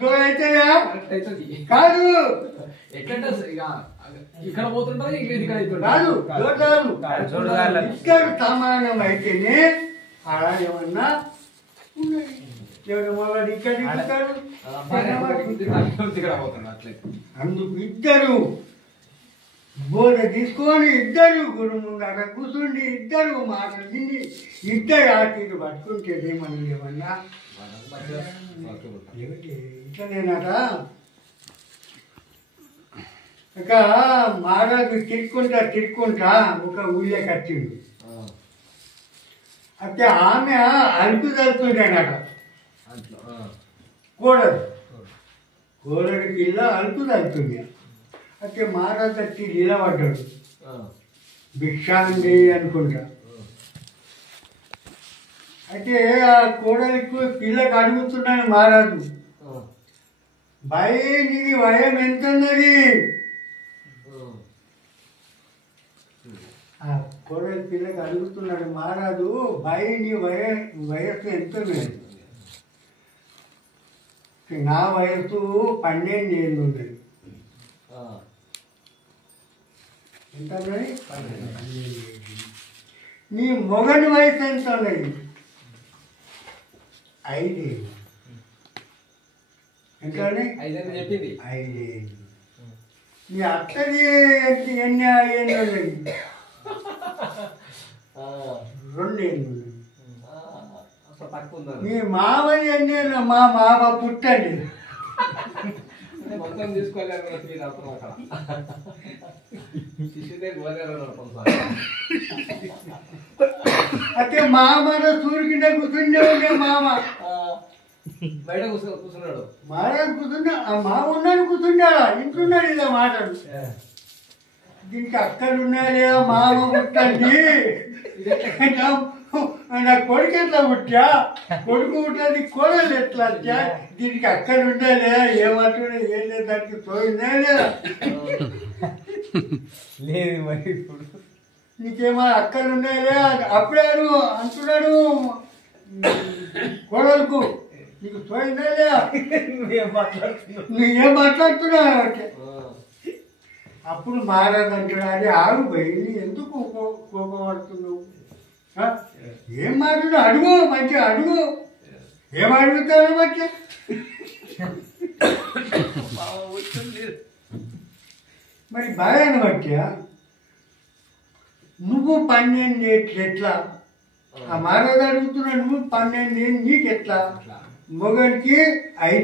అవుతుందా కాదు ఇక్కడ పోతుంటారు ఇక్కడ కాదు కాదు ఇక్కడ సమానం అయితేనే అలా ఏమన్నా ఉన్నాయి మొదటి ఇక్కడ అందుకు ఇద్దరు బోధ తీసుకొని ఇద్దరు గురు ముందర కూర్చుండి ఇద్దరు మాటలు విని ఇద్దరు ఆటలు పట్టుకుంటే ఏమన్నా ఇట్లనేనట ఇక మహారాజు తిరుక్కుంటా ఒక ఊళ్ళో కట్టిండు అయితే ఆమె అలుపు తలుపుతుంటాడట కోడలి పిల్ల అలుపు తలుపుతుంది అయితే మహారాజు వచ్చి నిలబడ్డాడు భిక్షాండి అనుకుంటా అయితే ఆ కోడలికి పిల్లకి అడుగుతున్నాను మహారాజు భయ నీది వయం ఎంత ఉన్నది ఆ కోడలి పిల్లకి అడుగుతున్నాడు మహారాజు భయ నీ వయస్సు ఎంత ఉన్నది నా వయస్సు 12 ఏళ్ళు ఉన్నది ఎంత ఉన్నది నీ మొగని వయసు ఎంత ఉన్నది 5 ఏళ్ళు ఎంత చెప్పింది 5 ఏళ్ళు నీ అత్తది ఎన్ని ఏళ్ళు ఉన్నది 2 ఏళ్ళు ఉన్నది నీ మావయ్య ఎన్ని ఏళ్ళు మా మావ పుట్టండి మొత్తం తీసుకోలేదు అయితే మామ సూర్యుకింద కూర్చుండే ఉండే మామ బయట కూర్చున్నాడు మహారాజు కూర్చున్నా ఆ మామ ఉన్నాడు కూర్చున్నాడా ఇంటున్నాడు ఇలా మాటలు దీనికి అక్కలు ఉన్నాయా లేదా మామ పుట్టండి నా కొడుకు ఎట్లా పుట్టా కొడుకు పుట్టది కోడలు ఎట్లా వచ్చా దీనికి అక్కలు ఉందా లేదా ఏమంటున్నా ఏం లేదు దానికి పోయిందా లేదా లేదు మరి ఇప్పుడు నీకేమో అక్కలు ఉన్నాయా లేదా అప్పుడే అంటున్నాడు కోడలకు నీకు పోయిందా లేదా నువ్వేం మాట్లాడుతున్నావు అప్పుడు మహారాజు అంటాడు అది ఆగు పోయి ఎందుకు కోపడుతున్నావు ఏం మాట్లాడు అడుగు మంచిగా అడుగు ఏం అడుగుతావు మంచి మరి బాగానే బట్టియా నువ్వు 12 ఏళ్ళు ఎట్లా ఆ మహారాజు అడుగుతున్నా నువ్వు 12 ఏళ్ళు నీకు ఎట్లా మొగనికి 5